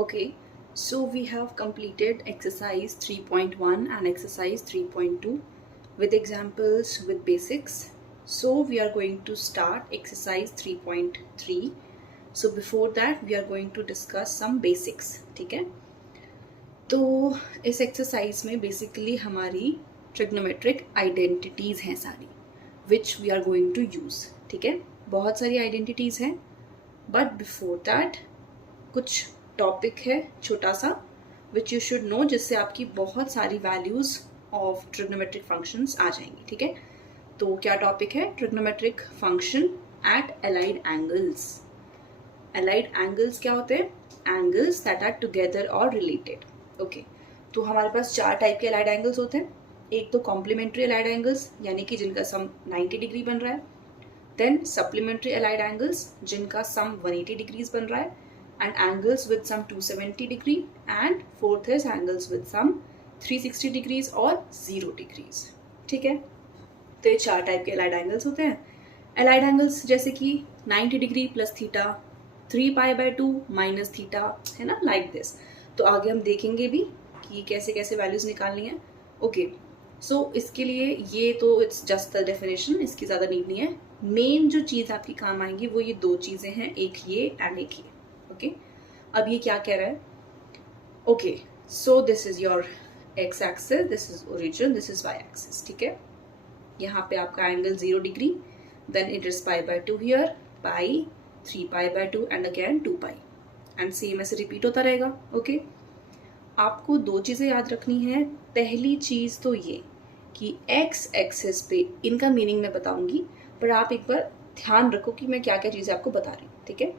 Okay, so we have completed exercise 3.1 and exercise 3.2 with examples with basics. So we are going to start exercise 3.3. So before that we are going to discuss some basics. ठीक है, तो इस exercise में basically हमारी trigonometric identities हैं सारी which we are going to use. ठीक है, बहुत सारी आइडेंटिटीज़ हैं, बट बिफोर दैट कुछ टॉपिक है छोटा सा विच यू शुड नो, जिससे आपकी बहुत सारी वैल्यूज़ ऑफ ट्रिग्नोमेट्रिक फंक्शंस आ जाएंगी. ठीक है, तो क्या टॉपिक है? Trigonometric function at allied angles. Allied angles क्या होते हैं? एंगल्स दैट आर टुगेदर और रिलेटेड. ओके, तो हमारे पास चार टाइप के एलाइड एंगल्स होते हैं. एक तो कॉम्प्लीमेंट्री एलाइड एंगल्स, यानी कि जिनका सम 90 डिग्री बन रहा है. देन सप्लीमेंट्री एलाइड एंगल्स, जिनका सम 180 डिग्रीज बन रहा है, and angles with some 270 degree, and fourth is angles with some 360 degrees और 0 degrees. ठीक है, तो ये चार टाइप के एलाइड एंगल्स होते हैं. एलाइड एंगल्स जैसे कि 90 degree plus theta, 3π/2 minus theta, है ना, लाइक दिस. तो आगे हम देखेंगे भी कि कैसे कैसे वैल्यूज निकालनी है. ओके, सो इसके लिए ये तो इट्स जस्ट द डेफिनेशन, इसकी ज़्यादा नीड नहीं है. मेन जो चीज़ आपकी काम आएंगी वो ये दो चीज़ें हैं, एक ये एंड एक ये. ओके, अब ये क्या कह रहा है? Okay, so this is your X axis, this is origin, this is Y axis. ठीक है, यहाँ पे आपका angle 0 degree, then it is π/2 here, pi 3π/2 and again 2π, and same ऐसे रिपीट होता रहेगा. ओके, आपको दो चीज़ें याद रखनी है. पहली चीज़ तो ये कि एक्स एक्सिस पे इनका मीनिंग मैं बताऊंगी, पर आप एक बार ध्यान रखो कि मैं क्या क्या चीज़ें आपको बता रही हूँ. ठीक है,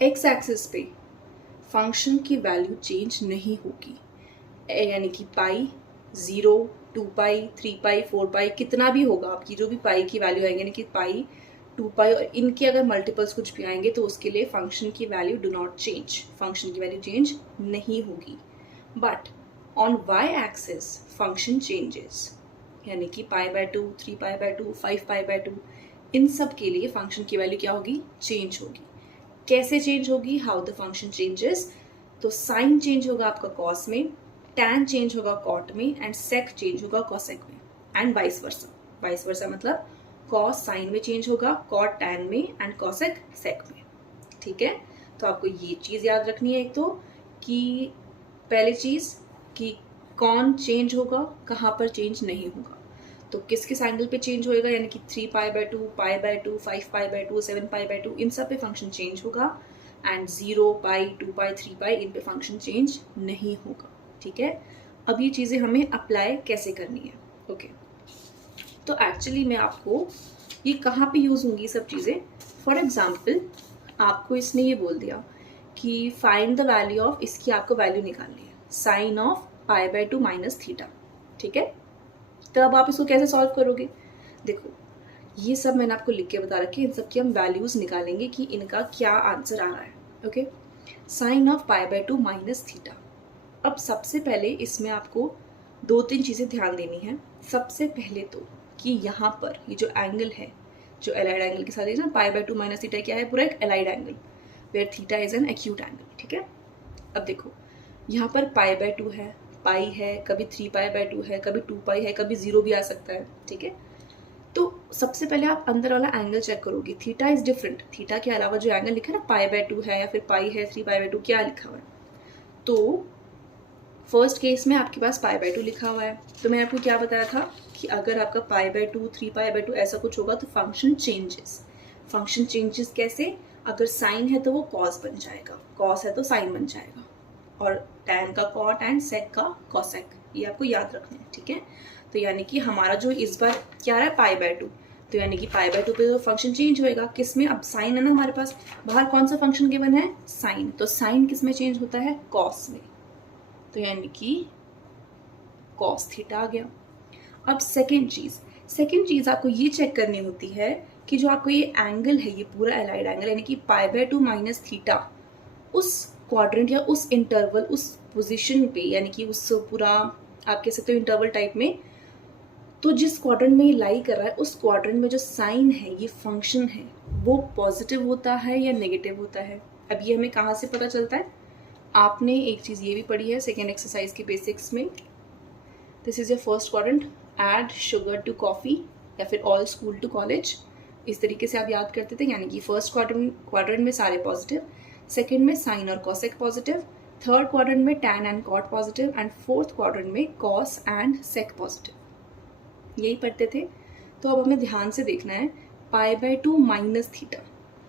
एक्स एक्सिस पे फंक्शन की वैल्यू चेंज नहीं होगी, यानी कि पाई 0, 2π, 3π, 4π कितना भी होगा, आपकी जो भी पाई की वैल्यू आएंगे, यानी कि पाई, 2π और इनके अगर मल्टीपल्स कुछ भी आएंगे तो उसके लिए फंक्शन की value do not change, function की वैल्यू चेंज नहीं होगी. But on Y axis function changes, यानी कि π/2, 3π/2, 5π/2, इन सब के लिए फंक्शन की वैल्यू क्या होगी? चेंज होगी. कैसे चेंज होगी? How the function changes. तो साइन चेंज होगा आपका कॉस में, टैन चेंज होगा कॉट में, एंड सेक चेंज होगा कॉसेक में, and vice versa. Vice versa मतलब कॉस साइन में चेंज होगा, कॉट टैन में, एंड कॉसेक सेक में. ठीक है, तो आपको ये चीज़ याद रखनी है. एक तो कि पहली चीज़ कि कौन चेंज होगा, कहाँ पर चेंज नहीं होगा. तो किस किस एंगल पे चेंज होएगा, यानी कि 3π/2, π/2, 5π/2, 7π/2, इन सब पे फंक्शन चेंज होगा, एंड 0π, 2π, 3π इन पे फंक्शन चेंज नहीं होगा. ठीक है, अब ये चीज़ें हमें अप्लाई कैसे करनी है. ओके, तो एक्चुअली मैं आपको ये कहाँ पे यूज़ होंगी सब चीज़ें. फॉर एग्जाम्पल आपको इसने ये बोल दिया कि फाइंड द वैल्यू ऑफ, इसकी आपको वैल्यू निकालनी है, साइन ऑफ π/2 माइनस थीटा. ठीक है, तो अब आप इसको कैसे सॉल्व करोगे? देखो, ये सब मैंने आपको लिख के बता रखी है, इन सब की हम वैल्यूज निकालेंगे कि इनका क्या आंसर आ रहा है. Okay, sine of π/2 minus theta. अब सबसे पहले इसमें आपको दो तीन चीज़ें ध्यान देनी है. सबसे पहले तो कि यहाँ पर ये जो एंगल है, जो एलाइड एंगल के साथ है ना, π/2 माइनस थीटा क्या है? पूरा एक allied angle where theta is an acute angle. ठीक है, अब देखो यहाँ पर π/2 है, पाई है, कभी 3π/2 है, कभी 2π है, कभी 0 भी आ सकता है. ठीक है, तो सबसे पहले आप अंदर वाला एंगल चेक करोगे. थीटा इज डिफरेंट, थीटा के अलावा जो एंगल लिखा है ना, π/2 है या फिर पाई है, 3π/2 क्या लिखा हुआ है? तो फर्स्ट केस में आपके पास π/2 लिखा हुआ है. तो मैं आपको क्या बताया था कि अगर आपका π/2, 3π/2 ऐसा कुछ होगा तो फंक्शन चेंजेस. फंक्शन चेंजेस कैसे? अगर साइन है तो वो कॉस बन जाएगा, कॉस है तो साइन बन जाएगा, और टैन का कॉट एंड सेक का कॉसेक, ये आपको याद रखना है. ठीक है, तो यानी कि हमारा जो इस बार क्या रहा है, π/2, तो यानी कि π/2 पे तो फंक्शन चेंज होएगा. किस में? अब साइन है ना हमारे पास, बाहर कौन सा फंक्शन गिवन है? साइन. तो साइन किस में चेंज होता है? कॉस में. तो यानी कि कॉस थीटा आ गया. अब सेकेंड चीज़ आपको ये चेक करनी होती है कि जो आपको ये एंगल है, ये पूरा एलाइड एंगल, यानी कि π/2 माइनस थीटा, उस क्वाड्रेंट या उस इंटरवल, उस पोजीशन पे, यानी कि उस पूरा आप कह सकते हो इंटरवल टाइप में, तो जिस क्वाड्रेंट में ये लाई कर रहा है उस क्वाड्रेंट में जो साइन है, ये फंक्शन है, वो पॉजिटिव होता है या नेगेटिव होता है. अब ये हमें कहाँ से पता चलता है? आपने एक चीज़ ये भी पढ़ी है सेकेंड एक्सरसाइज के बेसिक्स में, this is your first quadrant, add sugar to coffee या फिर ऑल स्कूल टू कॉलेज, इस तरीके से आप याद करते थे। यानी कि फर्स्ट क्वाड्रेंट में सारे पॉजिटिव, सेकेंड में साइन और कॉसेक पॉजिटिव, थर्ड क्वाड्रेंट में tan and cot positive and fourth quadrant में कॉस एंड सेक पॉजिटिव, यही पढ़ते थे। तो अब हमें ध्यान से देखना है π/2 माइनस थीटा,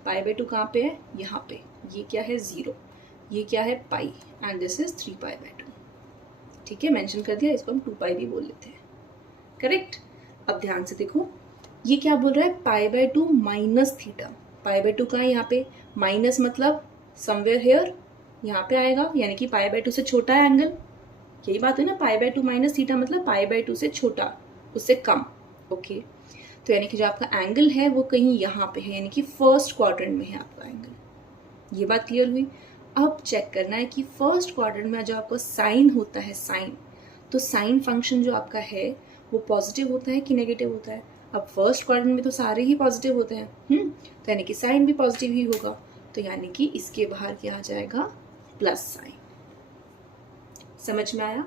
π/2 कहाँ पे है, यहाँ पे, ये क्या है 0, ये क्या है पाई एंड दिस इज 3π/2, ठीक है, मेंशन कर दिया, इसको हम 2π भी बोल लेते हैं, करेक्ट। अब ध्यान से देखो ये क्या बोल रहा है, π/2 माइनस थीटा, π/2 कहाँ है यहाँ पे, माइनस मतलब समवेयर हेयर यहाँ पे आएगा, यानी कि π/2 से छोटा है एंगल, यही बात है ना, π/2 माइनस थीटा मतलब π/2 से छोटा, उससे कम, ओके। तो यानी कि जो आपका एंगल है वो कहीं यहाँ पे है, यानी कि फर्स्ट क्वाड्रेंट में है आपका एंगल, ये बात क्लियर हुई। अब चेक करना है कि फर्स्ट क्वाड्रेंट में जो आपका साइन होता है, साइन, तो साइन फंक्शन जो आपका है वो पॉजिटिव होता है कि नेगेटिव होता है। अब फर्स्ट क्वाड्रेंट में तो सारे ही पॉजिटिव होते हैं, तो यानी कि साइन भी पॉजिटिव ही होगा, तो यानी कि इसके बाहर क्या आ जाएगा, प्लस साइन। समझ में आया?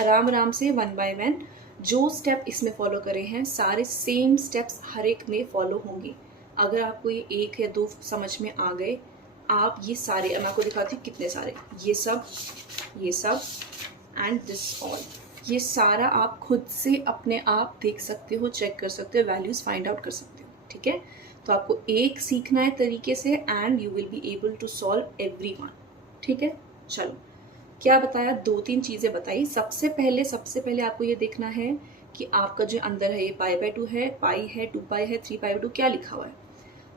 आराम आराम से 1 बाय 1 जो स्टेप इसमें फॉलो करे हैं सारे सेम स्टेप्स हर एक में फॉलो होंगे। अगर आपको ये 1 या 2 समझ में आ गए, आप ये सारे, मैं आपको दिखाती हूँ कितने सारे, ये सब एंड दिस ऑल, ये सारा आप खुद से अपने आप देख सकते हो, चेक कर सकते हो, वैल्यूज फाइंड आउट कर सकते हो, ठीक है। तो आपको एक सीखना है तरीके से and you will be able to solve everyone, ठीक है। चलो क्या बताया, 2-3 चीजें बताई। सबसे पहले आपको ये देखना है कि आपका जो अंदर है ये π/2 है, पाई है, 2π है, 3π/2 क्या लिखा हुआ है।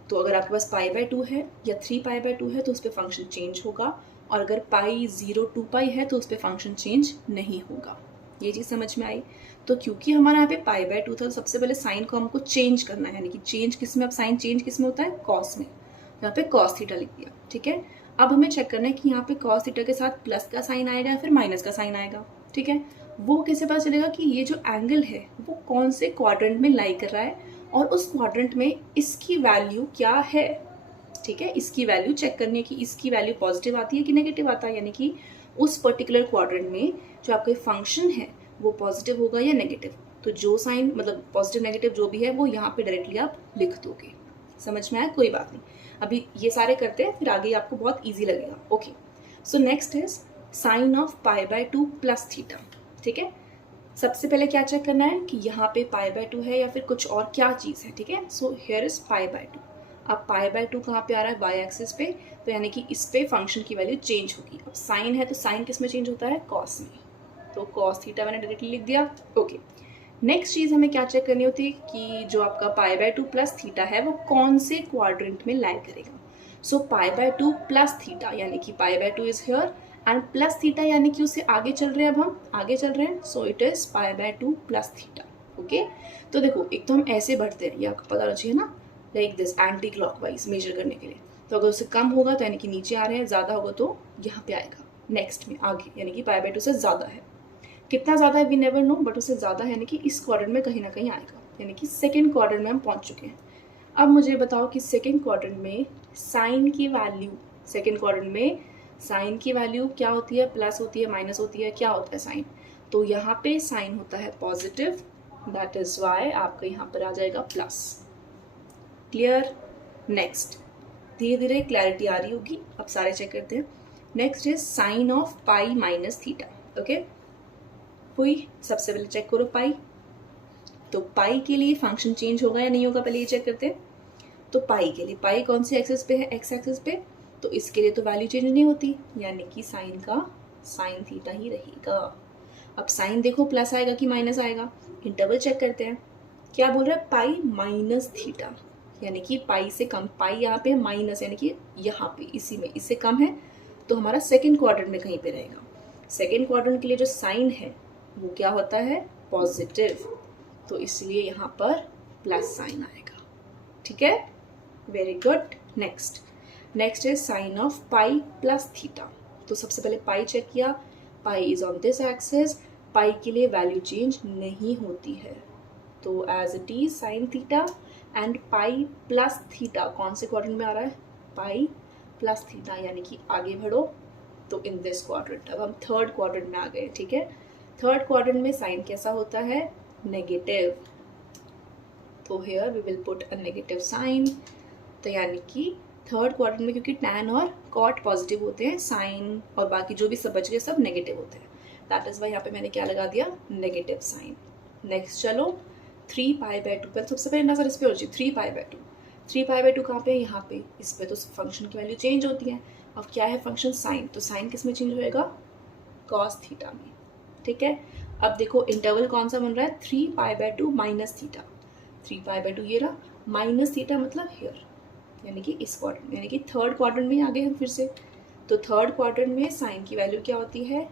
तो अगर आपके पास π/2 है या 3π/2 है तो उस पर फंक्शन चेंज होगा, और अगर पाई 0 2π है तो उस पर फंक्शन चेंज नहीं होगा। ये चीज़ समझ में आई? तो क्योंकि हमारा यहाँ पे π/2 था तो सबसे पहले साइन को हमको चेंज करना है, यानी कि चेंज किस में, अब साइन चेंज किस में होता है, कॉस में, यहाँ पे कॉस थीटा लिख दिया, ठीक है। अब हमें चेक करना है कि यहाँ पे कॉस थीटा के साथ प्लस का साइन आएगा या फिर माइनस का साइन आएगा, ठीक है। वो कैसे पता चलेगा कि ये जो एंगल है वो कौन से क्वाड्रेंट में लाई कर रहा है और उस क्वाड्रेंट में इसकी वैल्यू क्या है, ठीक है। इसकी वैल्यू चेक करनी है कि इसकी वैल्यू पॉजिटिव आती है कि नेगेटिव आता है, यानी कि उस पर्टिकुलर क्वाड्रेंट में जो आपका फंक्शन है वो पॉजिटिव होगा या नेगेटिव। तो जो साइन मतलब पॉजिटिव नेगेटिव जो भी है वो यहाँ पे डायरेक्टली आप लिख दोगे। समझ में आया? कोई बात नहीं, अभी ये सारे करते हैं, फिर आगे आपको बहुत ईजी लगेगा, okay. So next is sine of π/2 plus theta, ठीक है। सबसे पहले क्या चेक करना है कि यहाँ पे π/2 है या फिर कुछ और क्या चीज़ है, ठीक है। So here is π/2। अब π/2 कहाँ पे आ रहा है, वाई एक्सिस पे, तो यानी कि इस पे फंक्शन की वैल्यू चेंज होगी। अब साइन है तो साइन किस में चेंज होता है, कॉस में, तो कॉस थीटा मैंने डायरेक्टली लिख दिया, ओके। नेक्स्ट चीज़ हमें क्या चेक करनी होती है कि जो आपका π/2 प्लस थीटा है वो कौन से क्वाड्रेंट में लाई करेगा। सो π/2 प्लस थीटा यानी कि π/2 is here and plus theta यानी कि उससे आगे चल रहे हैं, अब हम आगे चल रहे हैं, so it is π/2 plus theta, okay. तो देखो एक तो हम ऐसे बढ़ते हैं, ये आपको पता होना चाहिए ना, like this anti clockwise measure करने के लिए। तो अगर उससे कम होगा तो यानी कि नीचे आ रहे हैं, ज़्यादा होगा तो यहाँ पे आएगा नेक्स्ट में आगे, यानी कि π/2 से ज़्यादा है। कितना ज़्यादा है वी नेवर नो, बट उससे ज़्यादा है यानी कि इस क्वाड्रेंट में कहीं ना कहीं आएगा, यानी कि सेकेंड क्वाड्रेंट में हम पहुँच चुके हैं। अब मुझे बताओ कि सेकेंड क्वाड्रेंट में साइन की वैल्यू, सेकेंड क्वाड्रेंट में साइन की वैल्यू क्या होती है, प्लस होती है, माइनस होती है, क्या होता है साइन। तो यहाँ पे साइन होता है पॉजिटिव, दैट इज वाई आपका यहाँ पर आ जाएगा प्लस। क्लियर? नेक्स्ट धीरे धीरे क्लैरिटी आ रही होगी, अब सारे चेक करते हैं। Next is sine of pi minus theta, okay. हुई, सबसे पहले चेक करो पाई, तो पाई के लिए फंक्शन चेंज होगा या नहीं होगा, पहले ये चेक करते हैं। तो पाई के लिए, पाई कौन सी एक्सिस पे है, एक्स एक्सिस पे, तो इसके लिए तो वैल्यू चेंज नहीं होती, यानी कि साइन का साइन थीटा ही रहेगा। अब साइन देखो प्लस आएगा कि माइनस आएगा, इंटरवल चेक करते हैं। क्या बोल रहा है, पाई माइनस थीटा, यानी कि पाई से कम, पाई यहाँ पे माइनस यानी कि यहाँ पे इसी में इससे कम है, तो हमारा सेकेंड क्वाड्रेंट में कहीं पे रहेगा। सेकेंड क्वाड्रेंट के लिए जो साइन है वो क्या होता है, पॉजिटिव, तो इसलिए यहाँ पर प्लस साइन आएगा, ठीक है। Very good. Next is sine of pi plus theta. तो सबसे पहले पाई चेक किया, pi is on this axis, pi के लिए वैल्यू चेंज नहीं होती है, तो as it is sine theta and pi plus theta कौन से क्वाड्रेंट में आ रहा है, पाई प्लस थीटा, यानी कि आगे बढ़ो तो इन दिस क्वाड्रेंट। अब हम थर्ड क्वाड्रेंट में आ गए, ठीक है। थर्ड क्वाड्रेंट में साइन कैसा होता है, नेगेटिव, तो here we will put a negative sign. तो यानी कि थर्ड क्वाड्रेंट में क्योंकि टैन और कॉट पॉजिटिव होते हैं, साइन और बाकी जो भी सब बच गए सब नेगेटिव होते हैं, दैट इज वाई यहाँ पे मैंने क्या लगा दिया, नेगेटिव साइन। नेक्स्ट चलो 3π/2, पहले सबसे पहले नजर इस पे हो चाहिए, 3π/2। 3π/2 कहाँ पे है, यहाँ पे, इस पे तो फंक्शन की वैल्यू चेंज होती है। अब क्या है फंक्शन साइन, तो साइन किस में चेंज होएगा, कॉस थीटा में, ठीक है। अब देखो इंटरवल कौन सा बन रहा है, 3π/2 माइनस थीटा। 3π/2 ये रहा, माइनस थीटा मतलब हियर, यानी कि इस क्वाड्रेंट, यानी कि थर्ड क्वाड्रेंट में आ गए हम फिर से। तो थर्ड क्वाड्रेंट में साइन की वैल्यू क्या होती है,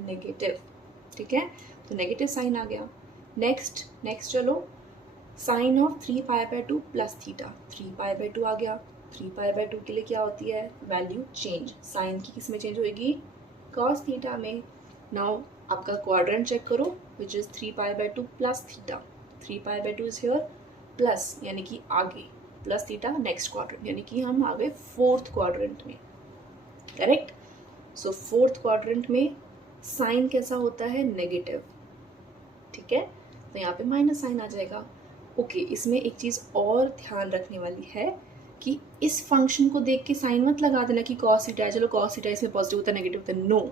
नेगेटिव, ठीक है, तो नेगेटिव साइन आ गया। नेक्स्ट चलो साइन ऑफ 3π/2 प्लस थीटा, 3π/2 आ गया। 3π/2 के लिए क्या होती है, वैल्यू चेंज, साइन की किस में चेंज होएगी, कॉस थीटा में। नाउ आपका क्वाड्रेंट चेक करो, which is 3π/2 plus theta. 3π/2 is here, plus यानी कि आगे, प्लस थीटा नेक्स्ट क्वाड्रेंट, यानी कि हम आ गए फोर्थ क्वाड्रेंट में, करेक्ट। सो फोर्थ क्वाड्रेंट में साइन कैसा होता है, नेगेटिव, ठीक है, तो यहाँ पे माइनस साइन आ जाएगा। ओके, इसमें एक चीज़ और ध्यान रखने वाली है कि इस फंक्शन को देख के साइन मत लगा देना कि कॉस थीटा है, चलो कॉस थीटा इसमें पॉजिटिव होता है नेगेटिव होता है, नो,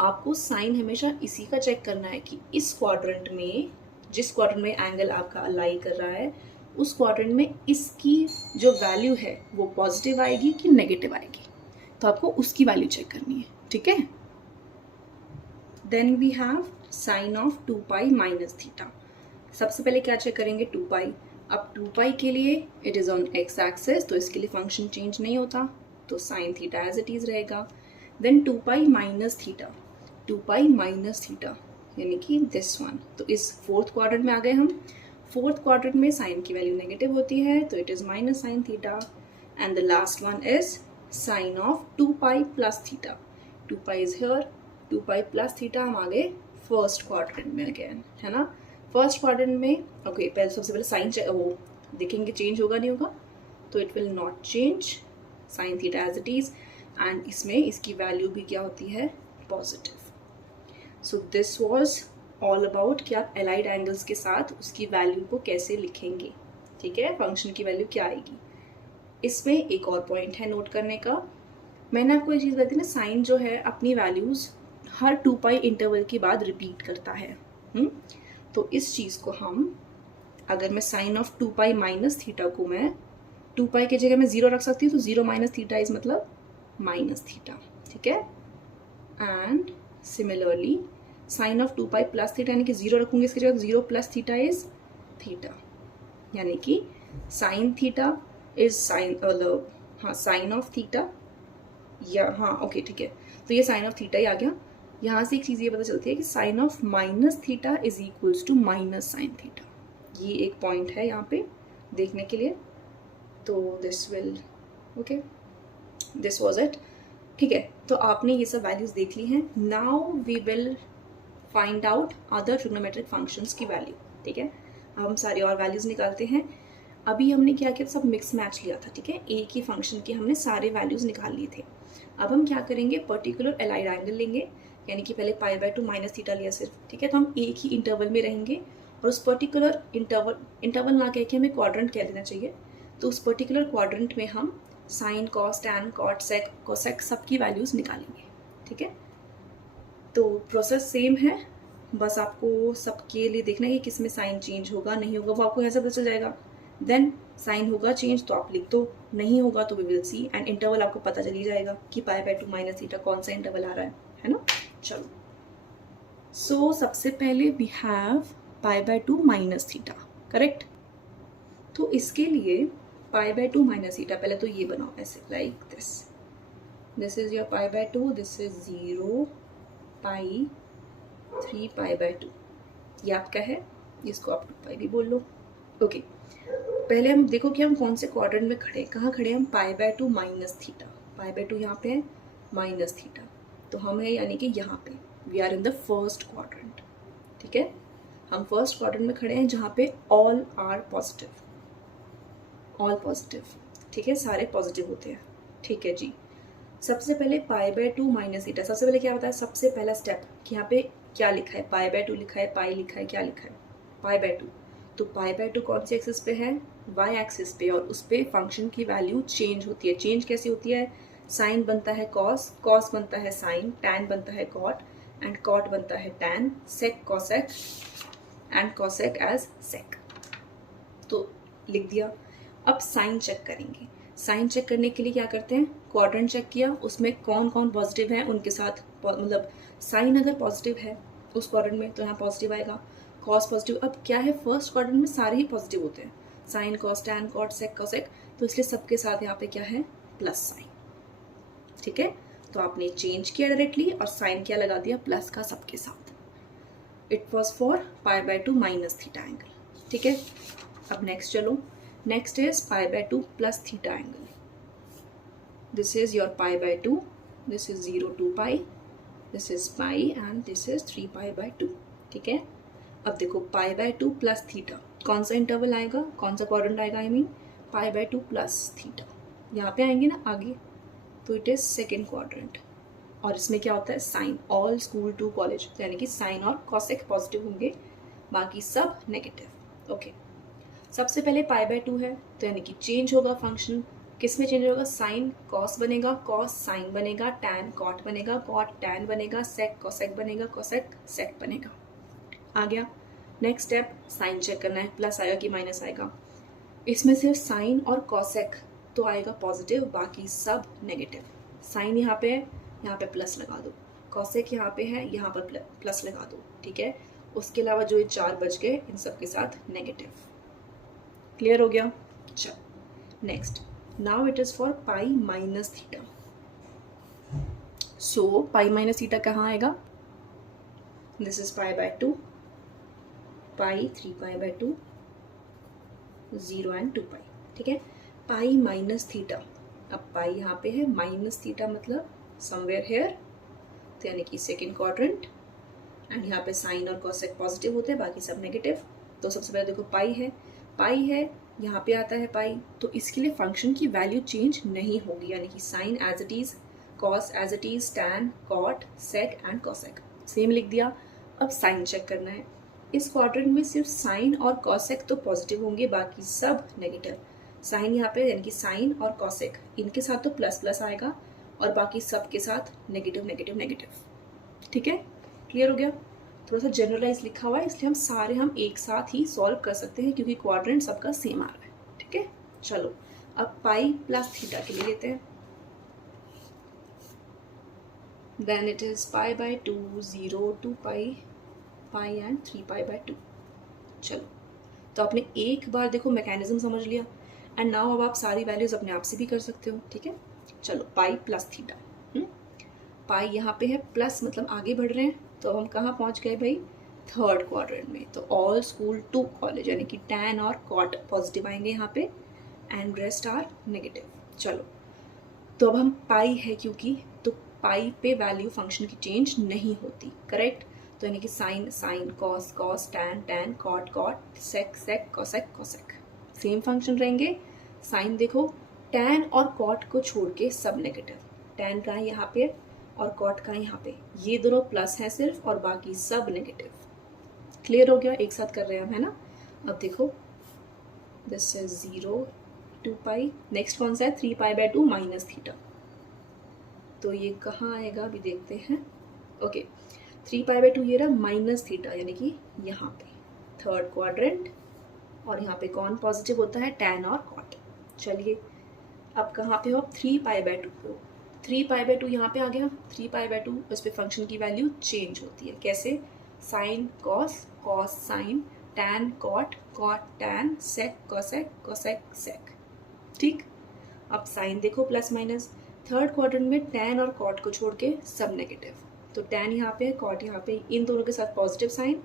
आपको साइन हमेशा इसी का चेक करना है कि इस क्वाड्रेंट में, जिस क्वाड्रेंट में एंगल आपका अलाई कर रहा है, उस क्वाड्रेंट में इसकी जो वैल्यू है वो पॉजिटिव आएगी कि नेगेटिव आएगी, तो आपको उसकी वैल्यू चेक करनी है, ठीक है। Then we have sine of 2π minus theta. सबसे पहले क्या चेक करेंगे, 2π। अब 2π के लिए it is on X axis, तो इसके लिए फंक्शन चेंज नहीं होता, तो sine theta as it is रहेगा। Then 2π minus theta, 2π minus theta यानी कि दिस वन, तो इस फोर्थ क्वाड्रेंट में आ गए हम। फोर्थ क्वाड्रेंट में साइन की वैल्यू नेगेटिव होती है, तो it is minus sine theta. And the last one is sine of 2π plus theta. 2π is here, 2π plus theta, हम आ गए फर्स्ट क्वाड्रेंट में अगेन, है ना। फर्स्ट क्वाड्रेंट में ओके, पहले सबसे पहले साइन वो देखेंगे चेंज होगा नहीं होगा, तो it will not change, sine theta as it is, and इसमें इसकी वैल्यू भी क्या होती है, positive. So this was all about कि आप एलाइड एंगल्स के साथ उसकी वैल्यू को कैसे लिखेंगे, ठीक है, फंक्शन की वैल्यू क्या आएगी। इसमें एक और पॉइंट है नोट करने का, मैंने आपको ये चीज़ बताई ना, साइन जो है अपनी वैल्यूज़ हर 2π इंटरवल के बाद रिपीट करता है। तो इस चीज़ को हम, अगर मैं साइन ऑफ 2π माइनस थीटा को मैं 2π की जगह मैं 0 रख सकती हूँ, तो 0 माइनस थीटा इज मतलब माइनस थीटा, ठीक है। And similarly sine of 2π plus theta यानी कि 0 रखूंगी इसकी जगह, 0 प्लस थीटा इज थीटा, यानी कि साइन थीटा इज साइन, हाँ साइन ऑफ थीटा, या हाँ ओके ठीक है, तो ये साइन ऑफ थीटा ही आ गया। यहाँ से एक चीज़ ये पता चलती है कि sine of minus theta is equals to minus sine theta, ये एक पॉइंट है यहाँ पे देखने के लिए। तो this will okay, this was it, ठीक है। तो आपने ये सब वैल्यूज देख ली हैं। Now we will find out other trigonometric functions की वैल्यू, ठीक है। अब हम सारी और वैल्यूज निकालते हैं। अभी हमने क्या किया, सब मिक्स मैच लिया था, ठीक है, एक ही फंक्शन की हमने सारे वैल्यूज निकाल लिए थे। अब हम क्या करेंगे, पर्टिकुलर एलाइड एंगल लेंगे, यानी कि पहले π/2 माइनस थीटा लिया सिर्फ, ठीक है, तो हम एक ही इंटरवल में रहेंगे और उस पर्टिकुलर इंटरवल ना कह के हमें क्वाड्रेंट कह देना चाहिए, तो उस पर्टिकुलर क्वाड्रेंट में हम साइन, कॉस, टैन, कॉट, सेक, कोसेक सबकी वैल्यूज निकालेंगे, ठीक है। तो प्रोसेस सेम है, बस आपको सबके लिए देखना है कि किस में साइन चेंज होगा नहीं होगा, वो आपको यहाँ से पता चल जाएगा। देन साइन होगा चेंज तो आप लिख दो, नहीं होगा तो we will see, and interval आपको पता चल ही जाएगा कि π/2 माइनस थीटा कौन सा इंटरवल आ रहा है ना। चलो, सो सबसे पहले we have π/2 minus theta, correct. तो इसके लिए π/2 माइनस थीटा, पहले तो ये बनाओ ऐसे, like this is your π/2, this is 0 π 3 π/2, ये आपका है, इसको आप 2π भी बोल लो, ओके। पहले हम देखो कि हम कौन से क्वाड्रेंट में खड़े हैं, कहाँ खड़े हैं हम, π/2 माइनस थीटा, π/2 यहाँ पे है, माइनस थीटा, तो हम है यानी कि यहाँ पे we are in the first quadrant, ठीक है। हम फर्स्ट क्वाड्रेंट में खड़े हैं जहाँ पे all are positive, all positive, ठीक है, सारे पॉजिटिव होते हैं, ठीक है जी। सबसे पहले पाई बाय 2 माइनस थीटा, सबसे पहले क्या बताया, सबसे पहला स्टेप कि यहाँ पे क्या लिखा है, पाई बाय 2 लिखा है, पाई लिखा है, क्या लिखा है, पाई बाय 2। तो पाई बाय 2 कौन सी एक्सिस पे है, वाई एक्सिस पे, और उस पर फंक्शन की वैल्यू चेंज होती है। चेंज कैसी होती है, साइन बनता है कॉस, कॉस बनता है साइन, टैन बनता है कॉट, एंड कॉट बनता है tan, sec cosec, and cosec as sec. तो लिख दिया। अब साइन चेक करेंगे। साइन चेक करने के लिए क्या करते हैं, क्वाड्रेंट चेक किया, उसमें कौन कौन पॉजिटिव है उनके साथ, मतलब साइन अगर पॉजिटिव है उस क्वाड्रेंट में तो यहाँ पॉजिटिव आएगा, कॉस पॉजिटिव। अब क्या है, फर्स्ट क्वाड्रेंट में सारे ही पॉजिटिव होते हैं, sine cos tan cot sec cosec, तो इसलिए सबके साथ यहाँ पे क्या है, प्लस साइन। ठीक है, तो आपने चेंज किया डायरेक्टली और साइन क्या लगा दिया, प्लस का सबके साथ। It was for pi by 2 minus theta angle. ठीक है, अब नेक्स्ट चलो, next is pi by 2 plus theta angle. This is your pi by 2, this is 0 to pi, this is pi, and this is 3 pi by 2। ठीक है, अब देखो पाई by 2 plus theta, कौन सा इंटरवल आएगा, कौन सा क्वाड्रेंट आएगा, I mean pi by 2 plus theta, यहाँ पे आएंगे ना आगे, तो इट इज सेकेंड क्वाड्रेंट। और इसमें क्या होता है, sine, all school to college, यानी कि साइन और कॉसेक पॉजिटिव होंगे, बाकी सब नेगेटिव। ओके, सबसे पहले पाई बाय 2 है, तो यानी कि चेंज होगा फंक्शन, किस में चेंज होगा, साइन कॉस बनेगा, कॉस साइन बनेगा, टैन कॉट बनेगा, कॉट टैन बनेगा, सेक कॉसेक बनेगा, कॉसेक सेक बनेगा। आ गया। नेक्स्ट स्टेप, साइन चेक करना है, प्लस आएगा कि माइनस आएगा। इसमें सिर्फ साइन और कॉसेक तो आएगा पॉजिटिव, बाकी सब नेगेटिव। साइन यहाँ पे है, यहाँ पे प्लस लगा दो, कॉसेक यहाँ पे है, यहाँ पर प्लस लगा दो। ठीक है, उसके अलावा जो ये 4 बच गए इन सब के साथ नेगेटिव। क्लियर हो गया। चल next, now it is for pi minus theta. So pi minus theta कहाँ आएगा, this is pi by 2, pi 3 pi by 2, 0 and 2 पाई। ठीक है, पाई माइनस थीटा, अब पाई यहाँ पे है, माइनस थीटा मतलब समवेयर हेयर, तो यानी कि सेकेंड क्वाड्रेंट, एंड यहाँ पे साइन और कॉसेक पॉजिटिव होते हैं, बाकी सब नेगेटिव। तो सबसे पहले देखो पाई है, पाई है, यहाँ पे आता है पाई, तो इसके लिए फंक्शन की वैल्यू चेंज नहीं होगी, यानी कि sine as it is, cos as it is, tan cot sec and cosec same लिख दिया। अब साइन चेक करना है, इस क्वाड्रेंट में सिर्फ साइन और कॉसेक तो पॉजिटिव होंगे, बाकी सब नेगेटिव। साइन यहाँ पे यानी कि साइन और कॉसेक, इनके साथ तो प्लस प्लस आएगा, और बाकी सब के साथ नेगेटिव नेगेटिव नेगेटिव। ठीक है, क्लियर हो गया। थोड़ा सा जनरलाइज लिखा हुआ है, इसलिए हम एक साथ ही सॉल्व कर सकते हैं, क्योंकि क्वाड्रेंट सबका सेम आ रहा है। ठीक है, चलो अब पाई प्लस थीटा के लिए लेते हैं। Then it is pi by 2, 0 to pi, pi and 3 pi by 2। चलो, तो आपने एक बार देखो मैकेनिज्म समझ लिया, एंड नाउ अब आप सारी वैल्यूज अपने आप से भी कर सकते हो। ठीक है, चलो पाई प्लस थीटा, पाई यहाँ पे है प्लस, मतलब आगे बढ़ रहे हैं, तो हम कहाँ पहुँच गए भाई, थर्ड क्वाड्रेंट में। तो ऑल स्कूल टू कॉलेज, यानी कि टैन और कॉट पॉजिटिव आएंगे यहाँ पे, एंड रेस्ट आर नेगेटिव। चलो, तो अब हम पाई है क्योंकि, तो पाई पे वैल्यू फंक्शन की चेंज नहीं होती, करेक्ट। तो यानी कि sine sine, cos cos, tan tan, cot cot, sec sec, cosec cosec, same function रहेंगे। साइन देखो, टैन और कॉट को छोड़ के सब नेगेटिव, टैन का है यहाँ पे और कॉट का यहाँ पे, ये दोनों प्लस हैं सिर्फ, और बाकी सब नेगेटिव। क्लियर हो गया, एक साथ कर रहे हैं हम, है ना। अब देखो, this is 0 to pi, next कौन सा है, 3 पाई बाय 2 माइनस थीटा, तो ये कहाँ आएगा अभी देखते हैं। ओके, 3 पाई बाय 2 ये रहा माइनस थीटा, यानी कि यहाँ पे थर्ड क्वाड्रेंट, और यहाँ पे कौन पॉजिटिव होता है, टैन और कॉट। चलिए, अब कहाँ पे हो, 3 पाई बाय 2 पे हो, 3 पाई बाय 2 यहाँ पे आ गया, 3 पाई बाय 2, उस पर फंक्शन की वैल्यू चेंज होती है, कैसे, sine cos, cos sine, tan cot, cot tan, sec cosec, cosec sec. ठीक, अब साइन देखो प्लस माइनस, थर्ड क्वाड्रेंट में टैन और कॉट को छोड़ के सब नेगेटिव, तो टैन यहाँ पे, कॉट यहाँ पे, इन दोनों के साथ पॉजिटिव साइन,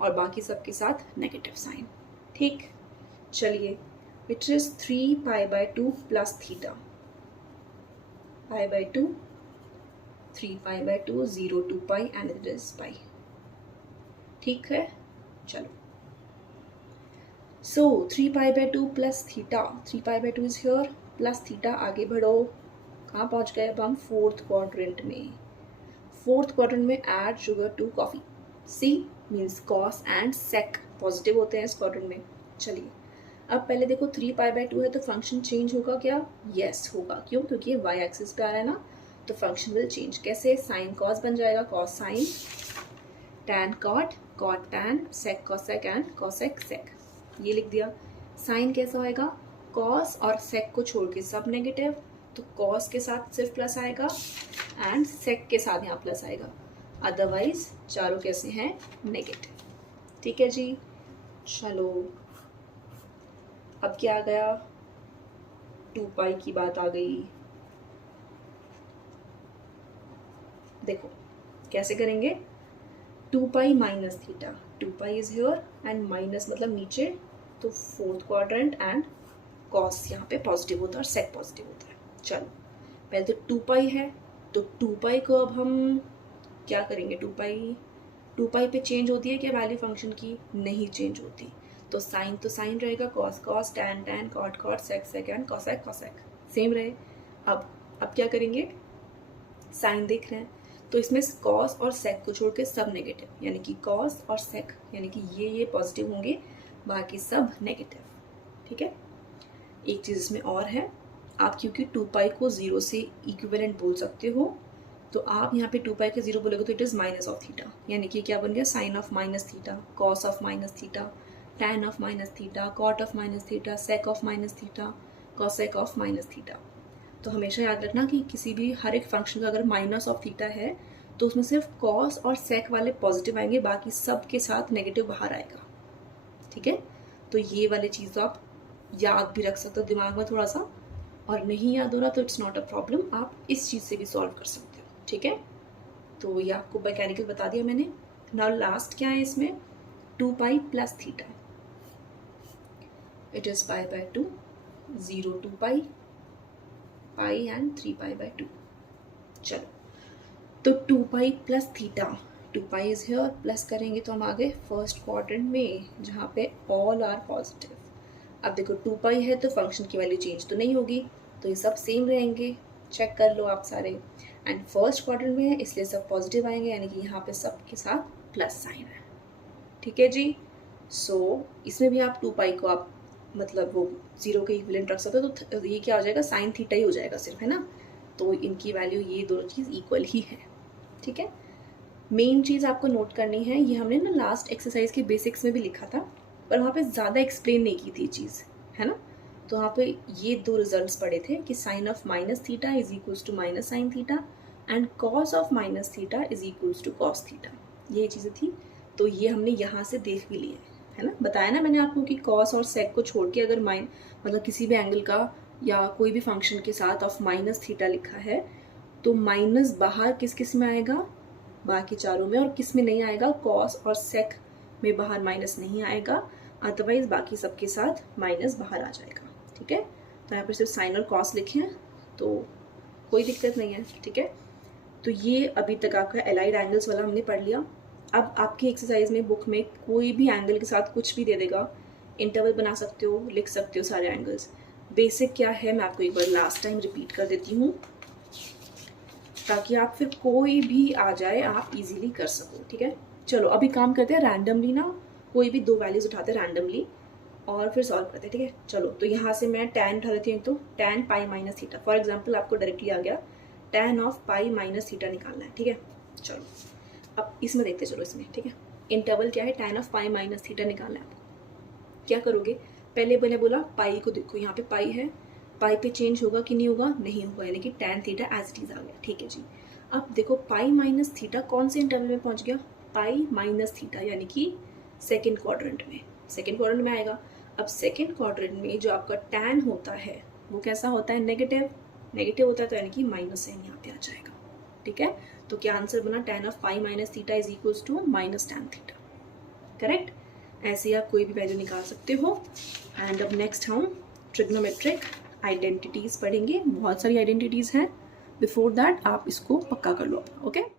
और बाकी सब के साथ नेगेटिव साइन। ठीक, चलिए, which is 3 pi by 2 plus theta, pi by 2, 3 pi by 2, 0 to pi, and it is pi। ठीक है, चलो, so 3 pi by 2 plus theta, 3 pi by 2 is here, plus theta, आगे बढ़ो, कहाँ पहुँच गए अब हम? फोर्थ क्वाड्रेंट में। फोर्थ क्वाड्रेंट में add sugar to coffee. C means cos and sec positive होते हैं इस क्वाड्रेंट में। चलिए अब पहले देखो 3π/2 है तो फंक्शन चेंज होगा क्या? यस होगा। क्यों? क्योंकि ये वाई एक्सिस पे आ रहा है ना, तो फंक्शन विल चेंज। कैसे? साइन कॉस बन जाएगा, cos sine, tan cot, cot tan, sec cosec and cosec sec. ये लिख दिया। साइन कैसा होएगा? कॉस और सेक को छोड़ के सब नेगेटिव, तो कॉस के साथ सिर्फ प्लस आएगा एंड सेक के साथ यहाँ प्लस आएगा, अदरवाइज चारों कैसे हैं? नेगेटिव। ठीक है जी। चलो अब क्या आ गया? 2π की बात आ गई। देखो कैसे करेंगे? 2π minus theta, 2π is here and minus मतलब नीचे, तो फोर्थ क्वाड्रेंट एंड कॉस यहाँ पे पॉजिटिव होता है और सेक पॉजिटिव होता है। चलो पहले तो 2π है, तो 2π को अब हम क्या करेंगे? 2π पे चेंज होती है क्या वैल्यू फंक्शन की? नहीं चेंज होती, तो साइन तो साइन रहेगा, cos cos, tan tan, cot cot, sec sec and cosec cosec same रहे। अब क्या करेंगे? साइन देख रहे हैं तो इसमें कॉस और सेक को छोड़ के सब नेगेटिव, यानी कि कॉस और सेक यानी कि ये पॉजिटिव होंगे, बाकी सब नेगेटिव। ठीक है। एक चीज़ इसमें और है, आप क्योंकि 2π को 0 से इक्विवेलेंट बोल सकते हो, तो आप यहाँ पे 2π के 0 बोलोगे तो it is minus of theta, यानी कि क्या बन गया? Sine of minus theta, cos of minus theta, tan of minus theta, cot of minus theta, sec of minus theta, cosec of minus theta. तो हमेशा याद रखना कि किसी भी हर एक फंक्शन का अगर माइनस ऑफ थीटा है तो उसमें सिर्फ कॉस और सेक वाले पॉजिटिव आएंगे, बाकी सब के साथ नेगेटिव बाहर आएगा। ठीक है। तो ये वाली चीज़ तो आप याद भी रख सकते हो दिमाग में थोड़ा सा, और नहीं याद हो रहा तो इट्स नॉट अ प्रॉब्लम, आप इस चीज़ से भी सॉल्व कर सकते हो। ठीक है। तो ये आपको मैकेनिकल बता दिया मैंने। नाउ लास्ट क्या है इसमें? 2π plus theta, it is π/2, 0 to π, π and 3π/2। चलो तो 2π plus theta, 2π is here, plus करेंगे तो हम आ गए फर्स्ट क्वाड्रेंट में जहाँ पे ऑल आर पॉजिटिव। अब देखो 2π है तो फंक्शन की वैल्यू चेंज तो नहीं होगी, तो ये सब सेम रहेंगे, चेक कर लो आप सारे। एंड फर्स्ट क्वाड्रेंट में है इसलिए सब पॉजिटिव आएंगे, यानी कि यहाँ पे सब के साथ प्लस साइन है। ठीक है जी। सो इसमें भी आप 2π को आप मतलब वो 0 के इक्विवेलेंट रख सकते हो, तो ये क्या हो जाएगा? साइन थीटा ही हो जाएगा सिर्फ, है ना। तो इनकी वैल्यू ये दोनों चीज़ इक्वल ही है। ठीक है। मेन चीज़ आपको नोट करनी है, ये हमने ना लास्ट एक्सरसाइज के बेसिक्स में भी लिखा था, पर वहाँ पे ज़्यादा एक्सप्लेन नहीं की थी चीज़, है ना। तो वहाँ पे ये दो रिजल्ट्स पढ़े थे कि sine of minus theta is equals to minus sine theta and cos of minus theta is equals to cos theta, ये चीज़ें थी। तो ये हमने यहाँ से देख भी लिए, है ना। बताया ना मैंने आपको कि कॉस और सेक को छोड़ के अगर मतलब किसी भी एंगल का या कोई भी फंक्शन के साथ ऑफ माइनस थीटा लिखा है तो माइनस बाहर किस में आएगा? बाकी चारों में। और किस में नहीं आएगा? कॉस और सेक में बाहर माइनस नहीं आएगा, अदरवाइज बाकी सबके साथ माइनस बाहर आ जाएगा। ठीक है। तो यहाँ पर सिर्फ साइन और कॉस लिखे हैं तो कोई दिक्कत नहीं है। ठीक है। तो ये अभी तक आपका एलाइड एंगल्स वाला हमने पढ़ लिया। अब आपकी एक्सरसाइज में बुक में कोई भी एंगल के साथ कुछ भी दे देगा, इंटरवल बना सकते हो, लिख सकते हो सारे एंगल्स। बेसिक क्या है मैं आपको एक बार लास्ट टाइम रिपीट कर देती हूँ, ताकि आप फिर कोई भी आ जाए आप इजीली कर सको। ठीक है। चलो अभी काम करते हैं रैंडमली ना, कोई भी दो वैल्यूज उठाते हैं रैंडमली और फिर सॉल्व करते हैं। ठीक है। चलो तो यहाँ से मैं टैन उठा लेती हूँ, तो tan pi minus theta for example आपको डायरेक्टली आ गया, tan of pi minus theta निकालना है। ठीक है। चलो अब इसमें देखते चलो इसमें। ठीक है। इंटरवल क्या है? Tan of pi minus theta निकालना है आपको। क्या करोगे? पहले मैंने बोला पाई को देखो, यहाँ पे पाई है, पाई पे चेंज होगा कि नहीं होगा? नहीं होगा, यानी कि tan theta as it is आ गया। ठीक है जी। अब देखो पाई माइनस थीटा कौन से इंटरवल में पहुंच गया? पाई माइनस थीटा, यानी कि सेकेंड क्वाड्रेंट में, सेकेंड क्वाड्रेंट में आएगा। अब सेकेंड क्वाड्रेंट में जो आपका टैन होता है वो कैसा होता है? नेगेटिव, नेगेटिव होता है, तो यानी कि माइनस साइन यहाँ पे आ जाएगा। ठीक है। तो क्या आंसर बना? Tan of pi minus theta is equals to minus tan theta. Correct. ऐसे आप कोई भी वैल्यू निकाल सकते हो। एंड अब नेक्स्ट हम ट्रिग्नोमेट्रिक आइडेंटिटीज पढ़ेंगे, बहुत सारी आइडेंटिटीज हैं। बिफोर दैट आप इसको पक्का कर लो। ओके।